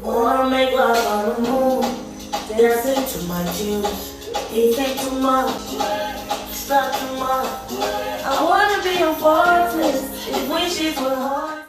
Wanna make love on the moon, dancing to my tunes. You think too much, it's not too much. I wanna be a fortress, if wishes were hard.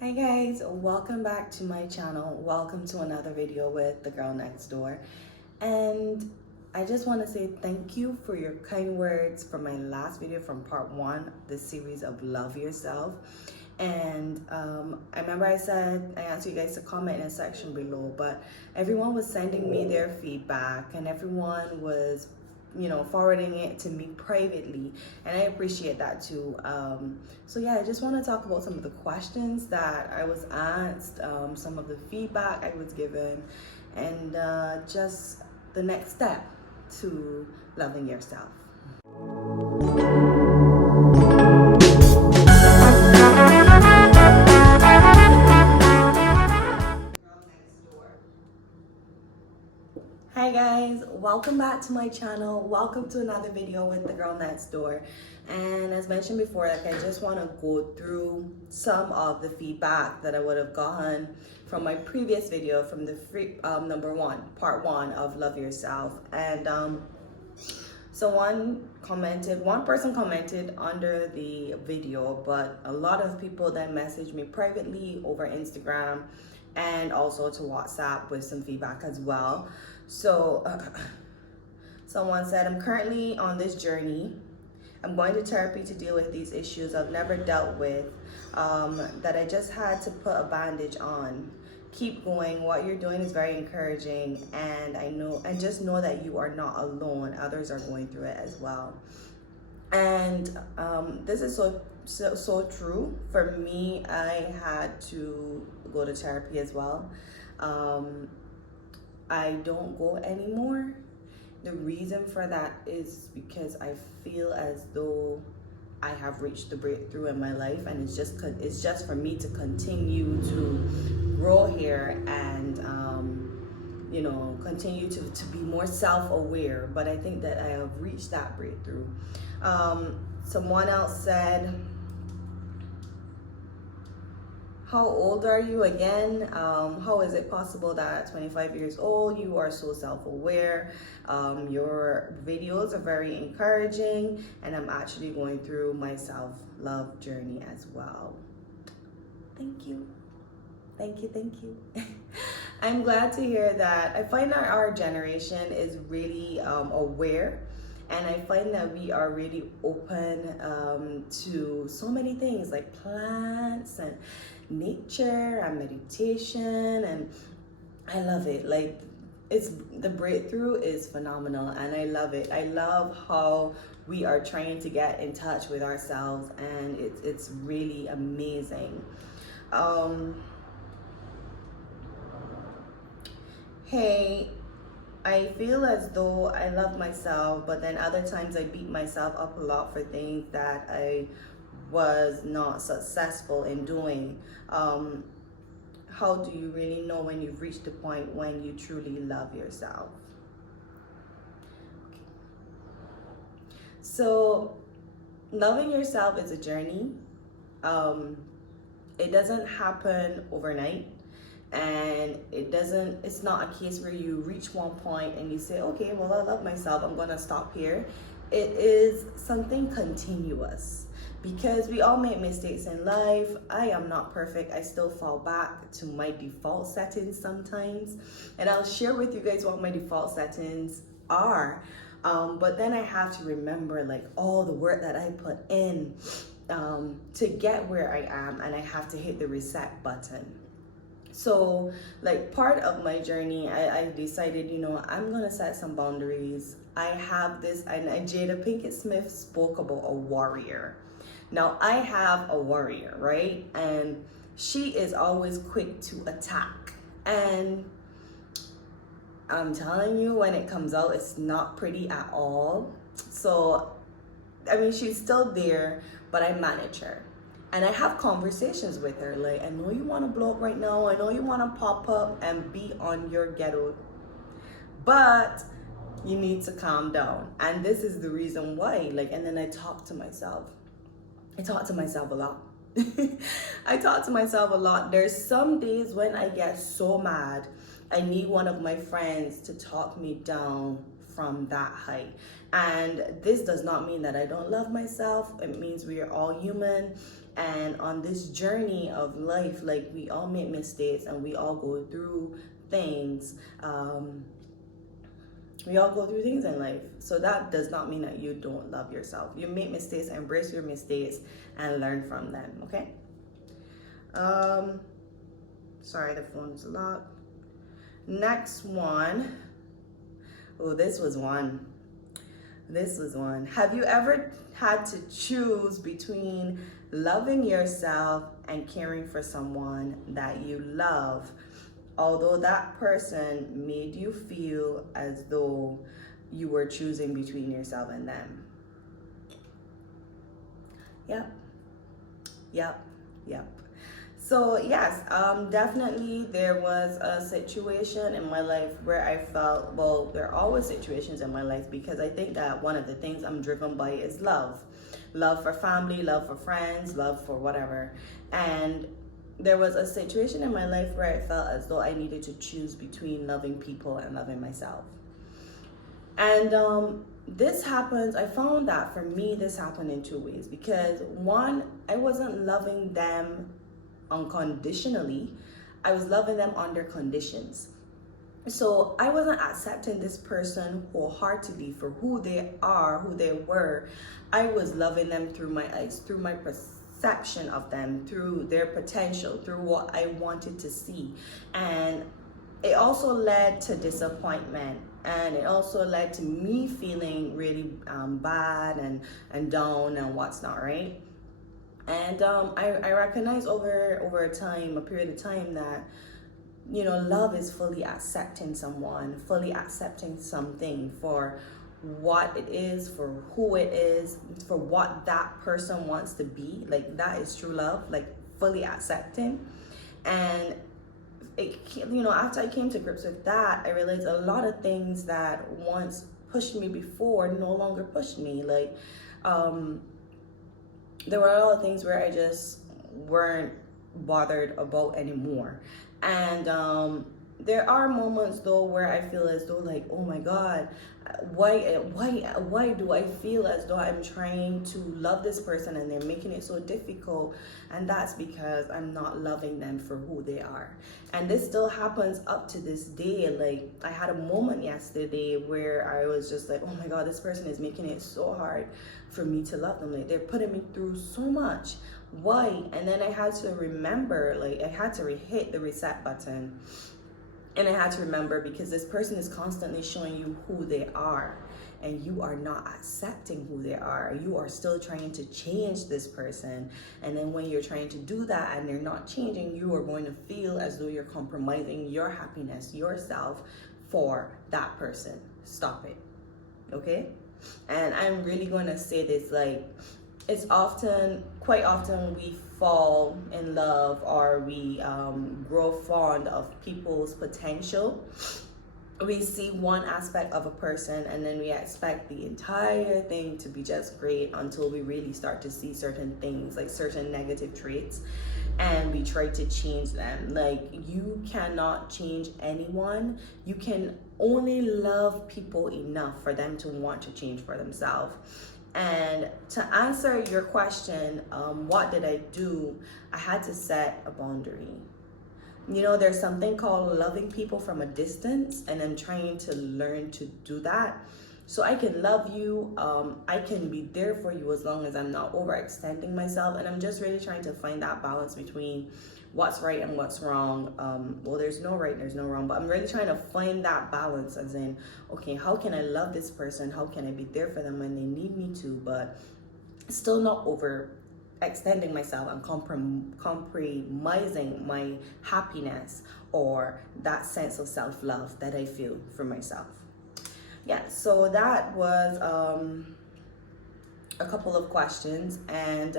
Hi guys, welcome back to my channel. Welcome to another video with the girl next door. And I just want to say thank you for your kind words from my last video from part 1, this series of Love Yourself. And I remember I asked you guys to comment in the section below, but everyone was sending me their feedback and everyone was, you know, forwarding it to me privately, and I appreciate that too. So yeah, I just want to talk about some of the questions that I was asked, some of the feedback I was given, and just the next step to loving yourself. Hi guys, welcome back to my channel. Welcome to another video with the girl next door. And as mentioned before, like, I just want to go through some of the feedback that I would have gotten from my previous video, from the part 1 of Love Yourself. And so one person commented under the video, but a lot of people then messaged me privately over Instagram and also to WhatsApp with some feedback as well. So someone said, I'm currently on this journey. I'm going to therapy to deal with these issues I've never dealt with, that I just had to put a bandage on. Keep going. What you're doing is very encouraging, and just know that you are not alone. Others are going through it as well. And this is so true. For me, I had to go to therapy as well. I don't go anymore. The reason for that is because I feel as though I have reached the breakthrough in my life, and it's just for me to continue to grow here and you know, continue to be more self-aware. But I think that I have reached that breakthrough. Someone else said, how old are you again? How is it possible that at 25 years old you are so self-aware? Your videos are very encouraging, and I'm actually going through my self-love journey as well. Thank you. Thank you. I'm glad to hear that. I find that our generation is really aware, and I find that we are really open to so many things like plants and nature and meditation, and I love it. Like, the breakthrough is phenomenal, and I love it. I love how we are trying to get in touch with ourselves, and it's really amazing. Hey, I feel as though I love myself, but then other times I beat myself up a lot for things that I was not successful in doing. How do you really know when you've reached the point when you truly love yourself? Okay. So loving yourself is a journey. It doesn't happen overnight. And it's not a case where you reach one point and you say, okay, well, I love myself, I'm gonna stop here. It is something continuous, because we all make mistakes in life. I am not perfect. I still fall back to my default settings sometimes, and I'll share with you guys what my default settings are. But then I have to remember, like, all the work that I put in to get where I am, and I have to hit the reset button. So, like, part of my journey, I decided, you know, I'm gonna set some boundaries. I have this, and Jada Pinkett Smith spoke about a warrior. Now, I have a warrior, right? And she is always quick to attack. And I'm telling you, when it comes out, it's not pretty at all. So, I mean, she's still there, but I manage her. And I have conversations with her, like, I know you want to blow up right now. I know you want to pop up and be on your ghetto, but you need to calm down. And this is the reason why. Like, and then I talk to myself. I talk to myself a lot. I talk to myself a lot. There's some days when I get so mad, I need one of my friends to talk me down from that height. And this does not mean that I don't love myself. It means we are all human. And on this journey of life, like, we all make mistakes and we all go through things. We all go through things in life. So that does not mean that you don't love yourself. You make mistakes, embrace your mistakes, and learn from them, okay? Sorry, the phone's locked. Next one. Oh, this was one. Have you ever had to choose between loving yourself and caring for someone that you love, although that person made you feel as though you were choosing between yourself and them? Yep. So yes, definitely there was a situation in my life where I felt, well, there are always situations in my life, because I think that one of the things I'm driven by is love. Love for family, love for friends, love for whatever. And there was a situation in my life where I felt as though I needed to choose between loving people and loving myself. And this happens, I found that for me, this happened in two ways. Because one, I wasn't loving them unconditionally. I was loving them under conditions. So I wasn't accepting this person wholeheartedly for who they are, who they were. I was loving them through my eyes, through my perception of them, through their potential, through what I wanted to see. And it also led to disappointment, and it also led to me feeling really bad and down and what's not, right? And I recognize over a period of time, that, you know, love is fully accepting someone, fully accepting something for what it is, for who it is, for what that person wants to be. Like, that is true love, like fully accepting. And it, you know, after I came to grips with that, I realized a lot of things that once pushed me before no longer pushed me. Like, there were a lot of things where I just weren't bothered about anymore. And there are moments though where I feel as though, like, oh my God, why do I feel as though I'm trying to love this person and they're making it so difficult? And that's because I'm not loving them for who they are. And this still happens up to this day. Like, I had a moment yesterday where I was just like, oh my God, this person is making it so hard for me to love them. Like, they're putting me through so much. Why? And then I had to remember, like, I had to hit the reset button. And I had to remember, because this person is constantly showing you who they are, and you are not accepting who they are. You are still trying to change this person. And then when you're trying to do that and they're not changing, you are going to feel as though you're compromising your happiness, yourself, for that person. Stop it. Okay? And I'm really going to say this, like, it's quite often we fall in love, or we grow fond of people's potential. We see one aspect of a person and then we expect the entire thing to be just great, until we really start to see certain things, like certain negative traits, and we try to change them. Like, you cannot change anyone. You can only love people enough for them to want to change for themselves. And to answer your question, what did I do? I had to set a boundary. You know, there's something called loving people from a distance, and I'm trying to learn to do that. So I can love you, I can be there for you as long as I'm not overextending myself. And I'm just really trying to find that balance between what's right and what's wrong. Well, there's no right, there's no wrong, but I'm really trying to find that balance, as in, okay, how can I love this person? How can I be there for them when they need me to, but still not overextending myself and compromising my happiness or that sense of self-love that I feel for myself. Yeah, so that was a couple of questions, and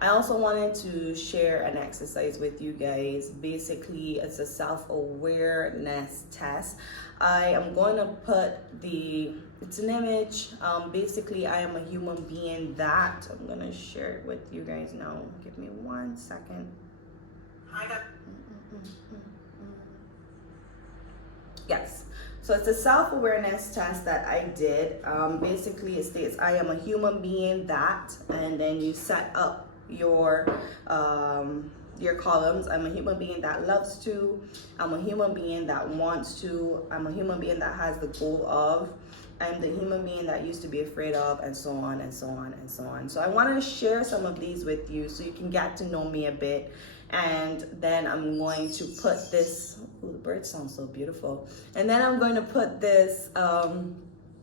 I also wanted to share an exercise with you guys. Basically, it's a self-awareness test. I am going to put it's an image. Basically, I am a human being that, I'm going to share it with you guys now. Give me 1 second. Yes. So it's a self-awareness test that I did. Basically, it states I am a human being that, and then you set up your columns. I'm a human being that loves to. I'm a human being that wants to. I'm a human being that has the goal of. I'm the human being that used to be afraid of, and so on and so on and so on. So I want to share some of these with you so you can get to know me a bit. And then I'm going to put this, oh, the bird sounds so beautiful. And then I'm going to put this on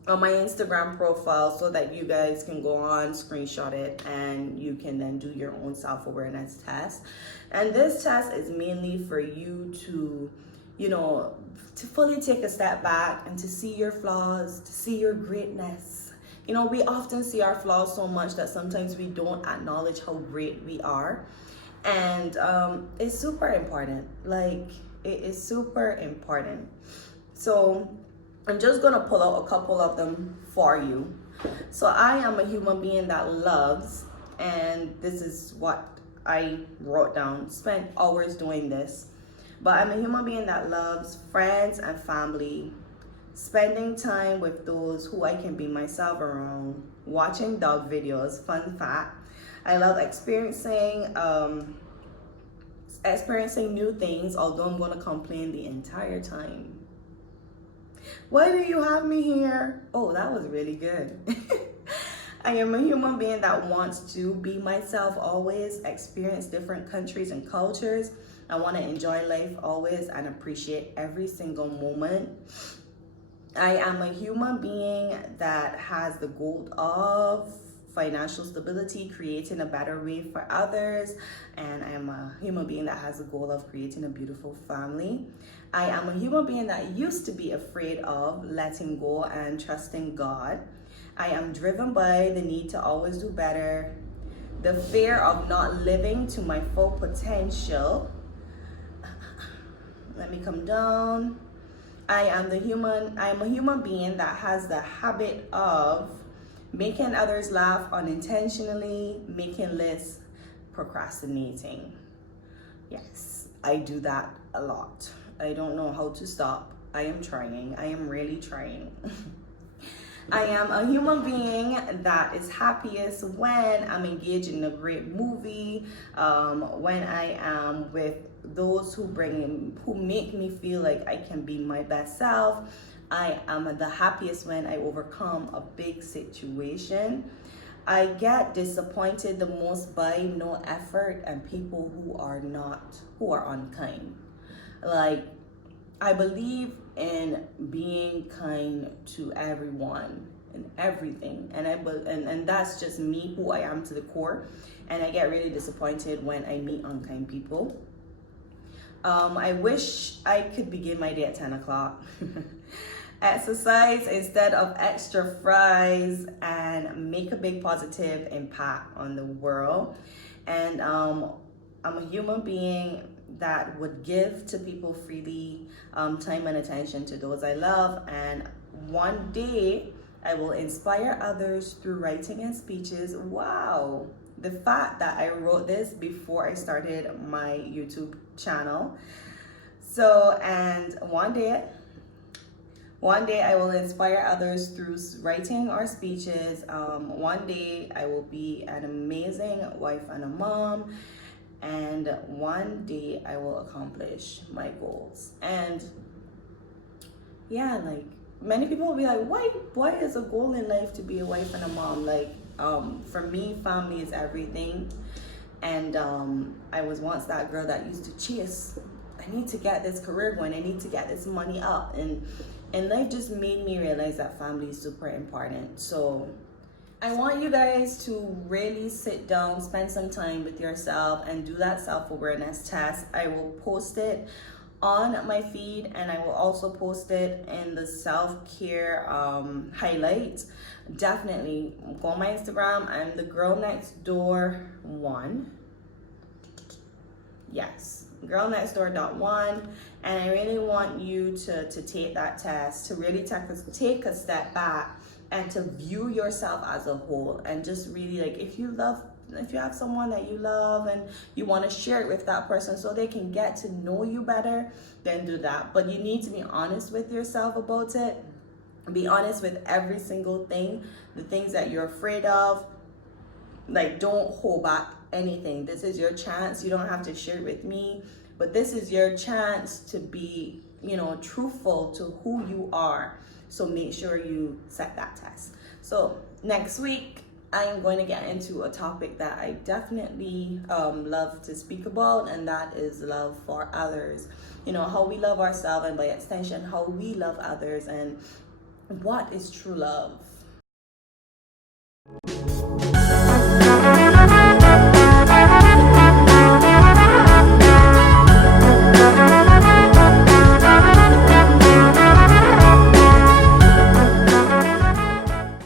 my Instagram profile so that you guys can go on, screenshot it, and you can then do your own self-awareness test. And this test is mainly for you to, to fully take a step back and to see your flaws, to see your greatness. We often see our flaws so much that sometimes we don't acknowledge how great we are. And it's super important. Like, it is super important. So I'm just gonna pull out a couple of them for you. So I am a human being that loves, and this is what I wrote down. Spent hours doing this. But I'm a human being that loves friends and family, spending time with those who I can be myself around, watching dog videos. Fun fact, I love experiencing new things, although I'm going to complain the entire time. Why do you have me here? Oh, that was really good. I am a human being that wants to be myself always, experience different countries and cultures. I want to enjoy life always and appreciate every single moment. I am a human being that has the goal of financial stability, creating a better way for others, and I am a human being that has the goal of creating a beautiful family. I am a human being that used to be afraid of letting go and trusting God. I am driven by the need to always do better, the fear of not living to my full potential. Let me come down. I am a human being that has the habit of making others laugh unintentionally, making lists, procrastinating. Yes, I do that a lot. I don't know how to stop. I am trying. I am really trying. I am a human being that is happiest when I'm engaged in a great movie, when I am with those who make me feel like I can be my best self. I am the happiest when I overcome a big situation. I get disappointed the most by no effort and people who are unkind. Like, I believe in being kind to everyone and everything, and that's just me, who I am to the core. And I get really disappointed when I meet unkind people. I wish I could begin my day at 10 o'clock. Exercise instead of extra fries and make a big positive impact on the world. And I'm a human being that would give to people freely, time and attention to those I love. And one day I will inspire others through writing and speeches. Wow. The fact that I wrote this before I started my YouTube channel. So, and one day I will inspire others through writing or speeches. One day I will be an amazing wife and a mom. And one day I will accomplish my goals. And yeah, like, many people will be like, why is a goal in life to be a wife and a mom? Like, for me, family is everything. And I was once that girl that used to chase. I need to get this career going. I need to get this money up. And life just made me realize that family is super important. So I want you guys to really sit down, spend some time with yourself, and do that self-awareness test. I will post it on my feed, and I will also post it in the self-care highlights. Definitely go on my Instagram. I'm the girl next door 1. Yes, girl next door .1. And I really want you to take that test, to really take a step back and to view yourself as a whole, and just really, like, if you have someone that you love and you want to share it with that person so they can get to know you better, then do that. But you need to be honest with yourself about it. Be honest with every single thing, the things that you're afraid of. Like, don't hold back anything. This is your chance. You don't have to share it with me, but this is your chance to be, truthful to who you are. So make sure you set that test. So next week, I am going to get into a topic that I definitely love to speak about, and that is love for others. How we love ourselves, and by extension, how we love others, and what is true love.